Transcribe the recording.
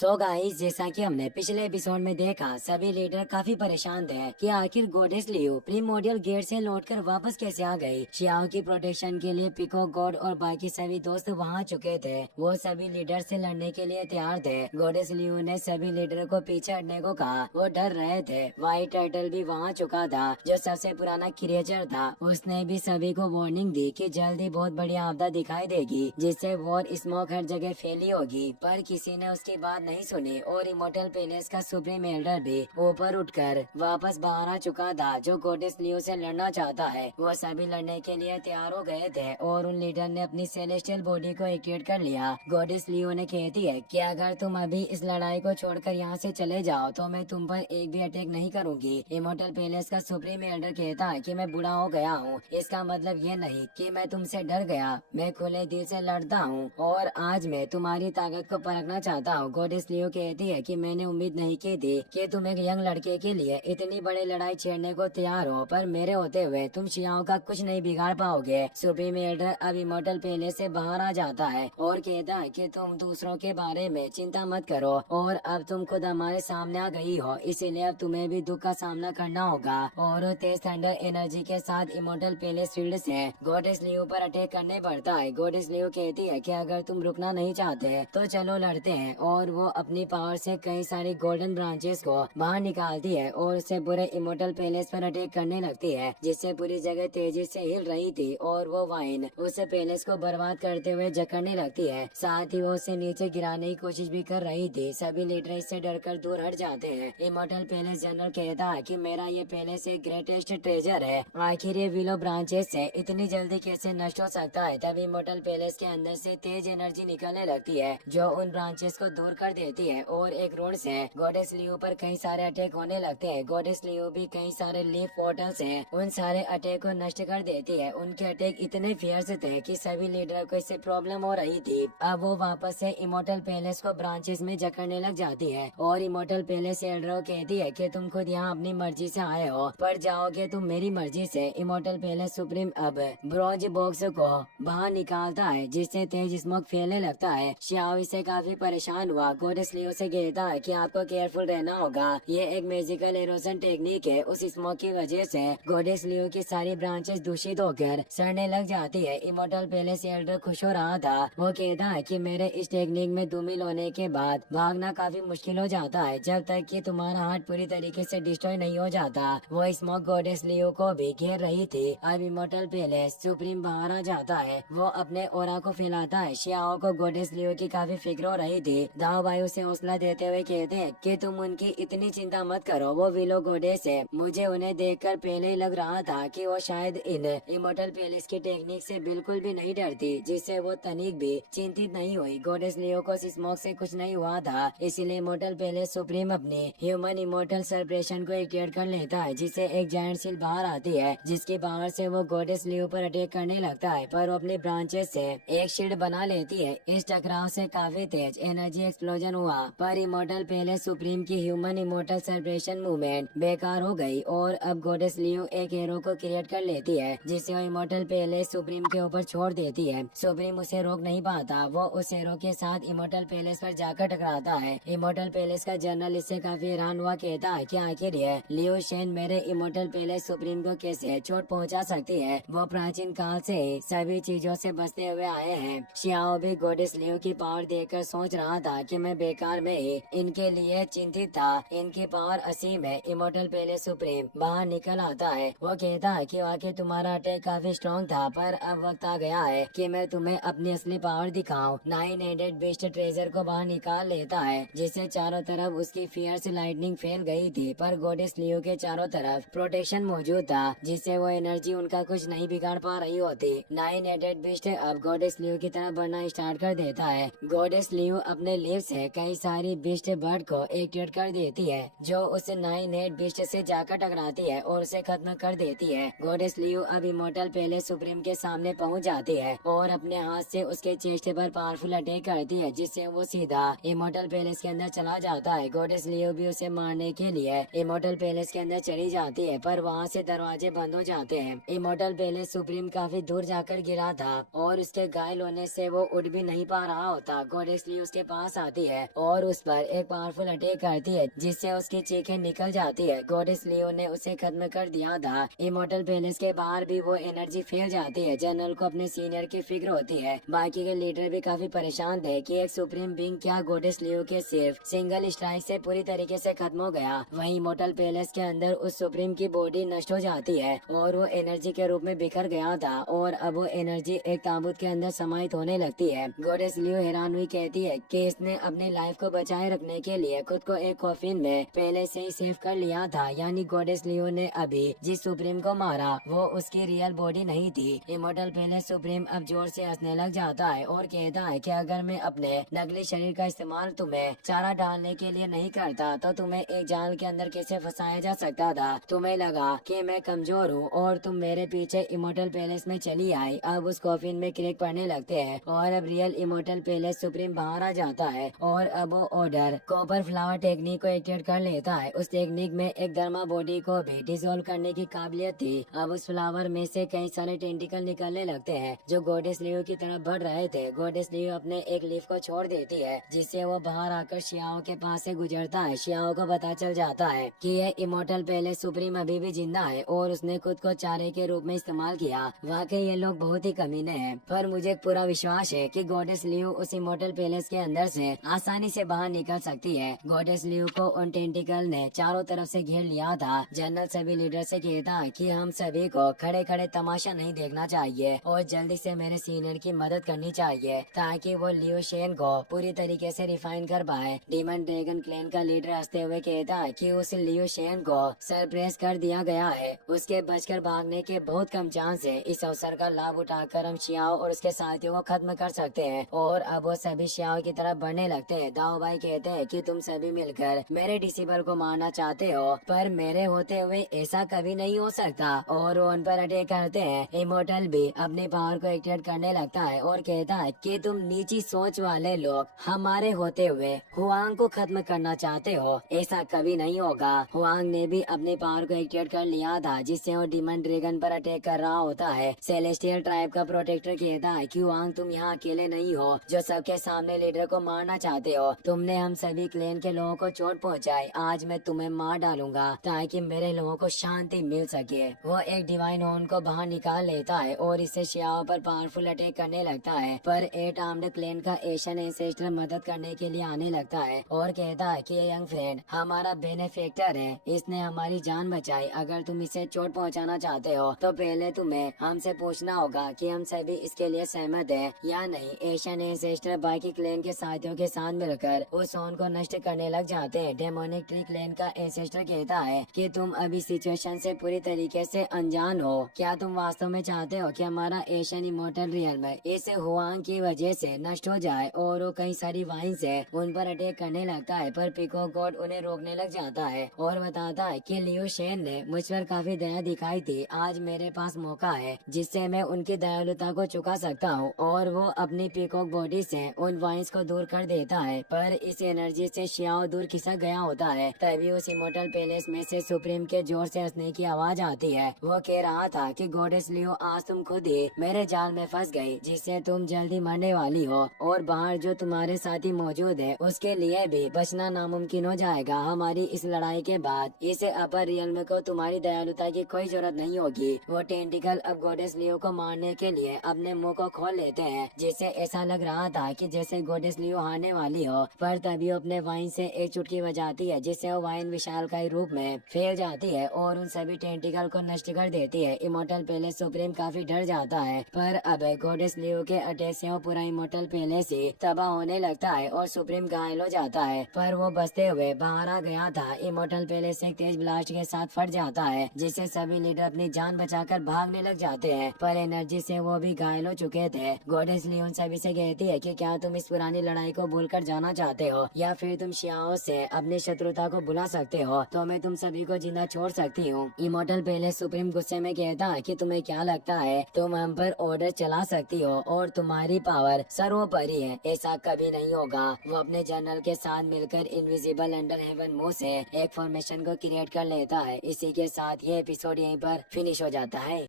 So guys, जैसा कि हमने पिछले एपिसोड में देखा, सभी लीडर काफी परेशान थे कि आखिर गॉडेस लियो प्रीमोडियल गेट से लौटकर वापस कैसे आ गई। शियाओ की प्रोटेक्शन के लिए पिको, गॉड और बाकी सभी दोस्त वहां चुके थे। वो सभी लीडर से लड़ने के लिए तैयार थे। गॉडेस लियो ने सभी लीडर को पीछे हटने को कहा। वो डर रहे थे। व्हाइट टर्टल भी वहां चुका था, जो सबसे पुराना क्रिएचर था। उसने भी सभी को वार्निंग दी कि जल्दी बहुत बड़ी आपदा दिखाई देगी, जिससे वॉर स्मोक हर जगह फैली होगी। पर किसी ने उसकी बात नहीं सुनी और इमोर्टल पैलेस का सुप्रीम एल्डर भी ऊपर उठकर वापस बाहर आ चुका था, जो गॉडेस लियो से लड़ना चाहता है। वो सभी लड़ने के लिए तैयार हो गए थे और उन लीडर ने अपनी सेलेस्टियल बॉडी को एक्टिवेट कर लिया। गॉडेस लियो ने कहती है कि अगर तुम अभी इस लड़ाई को छोड़कर यहाँ से चले जाओ तो मैं तुम पर एक भी अटैक नहीं करूंगी। इमोर्टल पैलेस का सुप्रीम एल्डर कहता है कि मैं बूढ़ा हो गया हूँ, इसका मतलब ये नहीं कि मैं तुमसे डर गया। मैं खुले दिल से लड़ता हूँ और आज मैं तुम्हारी ताकत को परखना चाहता हूँ। गॉडेस लियो कहती है कि मैंने उम्मीद नहीं की थी कि तुम एक यंग लड़के के लिए इतनी बड़ी लड़ाई छेड़ने को तैयार हो, पर मेरे होते हुए तुम शियाओं का कुछ नहीं बिगाड़ पाओगे। सुप्रीम एल्डर अब इमोर्टल पैलेस से बाहर आ जाता है और कहता है कि तुम दूसरों के बारे में चिंता मत करो और अब तुम खुद हमारे सामने आ गई हो, इसीलिए अब तुम्हें भी दुख का सामना करना होगा। और तेज थंडर एनर्जी के साथ इमोर्टल पैलेस फील्ड से गॉडेस लियो पर अटैक करने पड़ता है। गॉडेस लियो कहती है कि अगर तुम रुकना नहीं चाहते तो चलो लड़ते हैं, और वो अपनी पावर से कई सारी गोल्डन ब्रांचेस को बाहर निकालती है और उससे पूरे इमोर्टल पैलेस पर अटैक करने लगती है, जिससे पूरी जगह तेजी से हिल रही थी। और वो वाइन उस पैलेस को बर्बाद करते हुए जकड़ने लगती है, साथ ही वो उसे नीचे गिराने की कोशिश भी कर रही थी। सभी लीडर इससे डरकर दूर हट जाते हैं। इमोर्टल पैलेस जनरल कहता है कि मेरा ये पैलेस एक ग्रेटेस्ट ट्रेजर है, आखिर ये विलो ब्रांचेस से इतनी जल्दी कैसे नष्ट हो सकता है। तभी इमोर्टल पैलेस के अंदर से तेज एनर्जी निकलने लगती है, जो उन ब्रांचेस को दूर कर देती है और एक रोड से गॉडेस लियो पर कई सारे अटैक होने लगते हैं। गॉडेस लियो भी कई सारे लीफ पोर्टल्स हैं, उन सारे अटैक को नष्ट कर देती है। उनके अटैक इतने फियर्स थे कि सभी लीडर को इससे प्रॉब्लम हो रही थी। अब वो वापस से इमोर्टल पैलेस को ब्रांचेस में जकड़ने लग जाती है और इमोर्टल पैलेस एल्डर कहती है कि तुम खुद यहाँ अपनी मर्जी से आए हो, पर जाओगे तुम मेरी मर्जी से। इमोर्टल पैलेस सुप्रीम अब ब्रॉन्ज बॉक्स को बाहर निकालता है, जिससे तेज स्मोक फैलने लगता है। शियाओ इससे काफी परेशान हुआ। गॉडेस लियो से कहता है कि आपको केयरफुल रहना होगा, ये एक मैजिकल एरोजन टेक्निक है। उस स्मोक की वजह से गॉडेस लियो की सारी ब्रांचेस दूषित होकर सड़ने लग जाती है। इमोर्टल पैलेस एल्डर खुश हो रहा था। वो कहता है कि मेरे इस टेक्निक में धूमिल होने के बाद भागना काफी मुश्किल हो जाता है, जब तक कि तुम्हारा हार्ट पूरी तरीके से डिस्ट्रॉय नहीं हो जाता। वो स्मोक गॉडेस लियो को भी घेर रही थी। अब इमोर्टल पैलेस सुप्रीम बाहर आ जाता है। वो अपने ओरा को फैलाता है। शियाओ को गॉडेस लियो की काफी फिक्र हो रही थी। दाओ भाई उसे हौसला देते हुए कहते हैं कि तुम उनकी इतनी चिंता मत करो, वो विलो गॉडेस है। मुझे उन्हें देखकर पहले ही लग रहा था कि वो शायद इन इमोर्टल पैलेस की टेक्निक से बिल्कुल भी नहीं डरती, जिससे वो तनिक भी चिंतित नहीं हुई। गॉडेस लियो को स्मोक से कुछ नहीं हुआ था, इसीलिए इमोर्टल पैलेस सुप्रीम अपने ह्यूमन इमोर्टल सेलिब्रेशन को एक्टिवेट कर लेता है, जिससे एक जायंट सील बाहर आती है, जिसके बाहर से वो गॉडेस लियो पर अटैक करने लगता है। पर वो अपने ब्रांचेस से एक शील्ड बना लेती है। इस टकराव से काफी तेज एनर्जी एक्सप्लोजन हुआ, पर इमोर्टल पैलेस सुप्रीम की ह्यूमन इमोर्टल सेलिब्रेशन मूवमेंट बेकार हो गई और अब गॉडेस लियो एक एरो को क्रिएट कर लेती है, जिसे वो इमोर्टल पैलेस सुप्रीम के ऊपर छोड़ देती है। सुप्रीम उसे रोक नहीं पाता। वो उस एरो के साथ इमोर्टल पैलेस पर जाकर टकराता है। इमोर्टल पैलेस का जनरल इससे काफी हैरान हुआ, कहता है कि आखिर ये लियो शेन मेरे इमोर्टल पैलेस सुप्रीम को कैसे चोट पहुंचा सकती है। वो प्राचीन काल से ही सभी चीजों से बचते हुए आए हैं। शियाओ भी गॉडेस लियो की पावर देखकर सोच रहा था कि मैं बेकार में ही इनके लिए चिंतित था। इनकी पावर असीम है। इमोर्टल पैलेस सुप्रीम बाहर निकल आता है। वो कहता है कि वाकई तुम्हारा अटैक काफी स्ट्रॉन्ग था, पर अब वक्त आ गया है कि मैं तुम्हें अपनी असली पावर दिखाऊं। 9 हेडेड बीस्ट ट्रेजर को बाहर निकाल लेता है, जिससे चारों तरफ उसकी फियर्स लाइटनिंग फैल गई थी, पर गॉडेस लियो के चारों तरफ प्रोटेक्शन मौजूद था, जिससे वो एनर्जी उनका कुछ नहीं बिगाड़ पा रही होती। 9 हेडेड बीस्ट अब गॉडेस लियो की तरफ बढ़ना स्टार्ट कर देता है। गॉडेस लियो अपने लिप्स से कई सारी बीस्ट बर्ड को एक्टिवेट कर देती है, जो उस 9 हेड बीस्ट से जाकर टकराती है और उसे खत्म कर देती है। गॉडेस लियो अब इमोर्टल पैलेस सुप्रीम के सामने पहुंच जाती है और अपने हाथ से उसके चेस्ट पर पावरफुल अटैक करती है, जिससे वो सीधा इमोर्टल पैलेस के अंदर चला जाता है। गॉडेस लियो भी उसे मारने के लिए इमोर्टल पैलेस के अंदर चली जाती है, पर वहाँ से दरवाजे बंद हो जाते हैं। इमोर्टल पैलेस सुप्रीम काफी दूर जाकर गिरा था और उसके घायल होने से वो उठ भी नहीं पा रहा होता। गॉडेस लियो उसके पास आती है और उस पर एक पावरफुल अटैक करती है जिससे उसकी चीखें निकल जाती है। गॉडेस लियो ने उसे खत्म कर दिया था। इमोर्टल पैलेस के बाहर भी वो एनर्जी फैल जाती है। जनरल को अपने सीनियर की फिक्र होती है। बाकी के लीडर भी काफी परेशान थे कि एक सुप्रीम बींग क्या गॉडेस लियो के सिर्फ सिंगल स्ट्राइक से पूरी तरीके से खत्म हो गया। वहीं इमोर्टल पैलेस के अंदर उस सुप्रीम की बॉडी नष्ट हो जाती है और वो एनर्जी के रूप में बिखर गया था और अब वो एनर्जी एक ताबूत के अंदर समाहित होने लगती है। गॉडेस लियो हैरान हुई कहती है कि इसने अपनी लाइफ को बचाए रखने के लिए खुद को एक कॉफिन में पहले से ही सेव कर लिया था। यानी गॉडेस लियो ने अभी जिस सुप्रीम को मारा वो उसकी रियल बॉडी नहीं थी। इमोर्टल पैलेस सुप्रीम अब जोर से हंसने लग जाता है और कहता है कि अगर मैं अपने नकली शरीर का इस्तेमाल तुम्हें चारा डालने के लिए नहीं करता तो तुम्हें एक जाल के अंदर कैसे फंसाया जा सकता था। तुम्हें लगा कि मैं कमजोर हूँ और तुम मेरे पीछे इमोर्टल पैलेस में चली आई। अब उस कॉफिन में क्रैक पड़ने लगते हैं और अब रियल इमोर्टल पैलेस सुप्रीम बाहर आ जाता है और अब वो ऑर्डर कॉपर फ्लावर टेक्निक को एक्टिवेट कर लेता है। उस टेक्निक में एक गर्मा बॉडी को भी डिसॉल्व करने की काबिलियत थी। अब उस फ्लावर में से कई सारे टेंटिकल निकलने लगते हैं जो गॉडेस लियो की तरफ बढ़ रहे थे। गॉडेस लियो अपने एक लीफ को छोड़ देती है जिससे वो बाहर आकर शियाओ के पास से गुजरता है। शियाओ को पता चल जाता है कि ये इमोर्टल पैलेस सुप्रीम अभी भी जिंदा है और उसने खुद को चारे के रूप में इस्तेमाल किया। वाकई ये लोग बहुत ही कमीने हैं, पर मुझे पूरा विश्वास है कि गॉडेस लियो उस इमोर्टल पैलेस के अंदर से आसानी से बाहर निकल सकती है। गॉडेस लियो को उन टेंटिकल ने चारों तरफ से घेर लिया था। जनरल सभी लीडर से कहता है कि हम सभी को खड़े खड़े तमाशा नहीं देखना चाहिए और जल्दी से मेरे सीनियर की मदद करनी चाहिए ताकि वो लियो शेन को पूरी तरीके से रिफाइन कर पाए। डीमन ड्रैगन क्लैन का लीडर हंसते हुए कहता है कि उस लियो शेन को सरप्राइज कर दिया गया है। उसके बचकर भागने के बहुत कम चांस है। इस अवसर का लाभ उठाकर हम शियाओ और उसके साथियों को खत्म कर सकते हैं और अब वो सभी शियाओ की तरफ बढ़ने लगते हैं। दाओ भाई कहते हैं कि तुम सभी मिलकर मेरे डिसेबल को मारना चाहते हो पर मेरे होते हुए ऐसा कभी नहीं हो सकता और वो उन पर अटैक करते हैं। इमोर्टल भी अपने पावर को एक्टिवेट करने लगता है और कहता है कि तुम नीची सोच वाले लोग हमारे होते हुए हुआंग को खत्म करना चाहते हो, ऐसा कभी नहीं होगा। हुआंग ने भी अपने पावर को एक्टिवेट कर लिया था जिससे वो डीमन ड्रैगन पर अटैक कर रहा होता है। सेलेस्टियल ट्राइब का प्रोटेक्टर कहता है कि हुआंग तुम यहाँ अकेले नहीं हो जो सबके सामने लीडर को मारना चाहते हो। तुमने हम सभी क्लैन के लोगों को चोट पहुँचाई, आज मैं तुम्हें मार डालूंगा ताकि मेरे लोगों को शांति मिल सके। वो एक डिवाइन हॉर्न को बाहर निकाल लेता है और इससे शियाओ पर पावरफुल अटैक करने लगता है पर 8 आर्म्ड क्लैन का एशियन एंसेस्टर मदद करने के लिए आने लगता है और कहता है कि ये यंग फ्रेंड हमारा बेनिफैक्टर है, इसने हमारी जान बचाई। अगर तुम इसे चोट पहुंचाना चाहते हो तो पहले तुम्हें हमसे पूछना होगा कि हम सभी इसके लिए सहमत हैं या नहीं। एशियन एंसेस्टर बाकी क्लैन के साथियों के साथ मिलकर उस हॉर्न को नष्ट करने लग जाते हैं। डेमोनिक ट्री क्लैन का एंसेस्टर कहता है कि तुम अभी सिचुएशन से पूरी तरीके से अनजान हो। क्या तुम वास्तव में चाहते हो कि हमारा एशियन इमोर्टल रियल्म इस हुआंग की वजह से नष्ट हो जाए? और वो कई सारी वाइन से उन पर अटैक करने लगता है पर पिको गॉड उन्हें रोकने लग जाता है और बताता है कि लियो शेन ने मुझ पर काफी दया दिखाई थी। आज मेरे पास मौका है जिससे मैं उनकी दयालुता को चुका सकता हूँ और वो अपनी पिकॉक बॉडी से उन वाइन्स को दूर कर देता है पर इस एनर्जी से शियाओ दूर खिसक गया होता है। तभी उस इमोर्टल पैलेस में से सुप्रीम के जोर से हंसने की आवाज आती है। वो कह रहा था कि गॉडेस लियो आज तुम खुद ही मेरे जाल में फंस गई जिससे तुम जल्दी मरने वाली हो और बाहर जो तुम्हारे साथी मौजूद है उसके लिए भी बचना नामुमकिन हो जाएगा। हमारी इस लड़ाई के बाद इस अपर रियल्म को तुम्हारी दयालुता की कोई जरूरत नहीं होगी। वो टेंटिकल अब गॉडेस लियो को मारने के लिए अपने मुंह को खोल लेते हैं जिससे ऐसा लग रहा था कि जैसे गॉडेस लियो हारने वाली हो पर तभी वो अपने वाइन से एक चुटकी बजाती है जिससे वो वाइन विशालकाय रूप में फैल जाती है और उन सभी टेंटिकल को नष्ट कर देती है। इमोर्टल पैलेस सुप्रीम काफी डर जाता है पर अब गॉडेस लियो के अटैक से वो पूरा इमोर्टल पैलेस ही तबाह होने लगता है और सुप्रीम घायल हो जाता है पर वो बचते हुए बाहर आ गया था। इमोर्टल पैलेस एक तेज ब्लास्ट के साथ फट जाता है जिससे सभी लीडर अपनी जान बचाकर भागने लग जाते हैं पर एनर्जी से वो भी घायल हो चुके थे। गॉडेस लियो उन सभी से कहती है कि क्या तुम इस पुरानी लड़ाई को भूलकर जाना चाहते हो या फिर तुम शियाओं से अपनी शत्रुता को भुला सकते हो तो मैं तुम सभी को जिंदा छोड़ सकती हूँ। इमोर्टल पैलेस सुप्रीम गुस्से में कहता है कि तुम्हें क्या लगता है तुम हम पर ऑर्डर चला सकती हो और तुम्हारी पावर सर्वोपरि है? ऐसा कभी नहीं होगा। वो अपने जनरल के साथ मिलकर इनविजिबल अंडर हेवन मुंह से एक फॉर्मेशन को क्रिएट कर लेता है। इसी के साथ ये एपिसोड यहीं पर फिनिश हो जाता है।